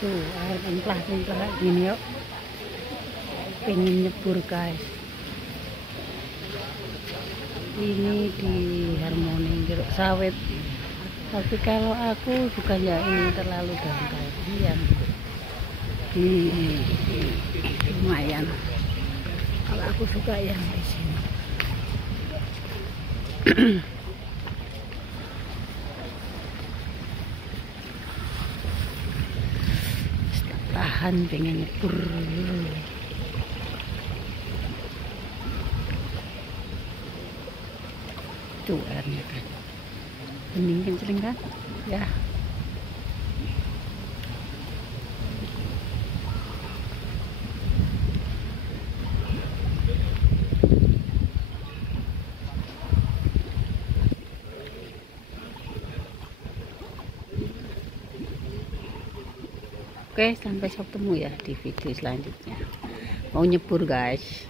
Tuh air timplah gini yuk. Pengen nyebur guys. Ini di Harmoni jeruk sawit. Tapi kalau aku sukanya ini terlalu dangkal. Iya. Lumayan. Kalau aku suka yang di sini. Tahan pengen nyebur. Tuh airnya kan. Bening kenceng kan? Ya. Oke, sampai ketemu ya di video selanjutnya. Mau nyebur guys.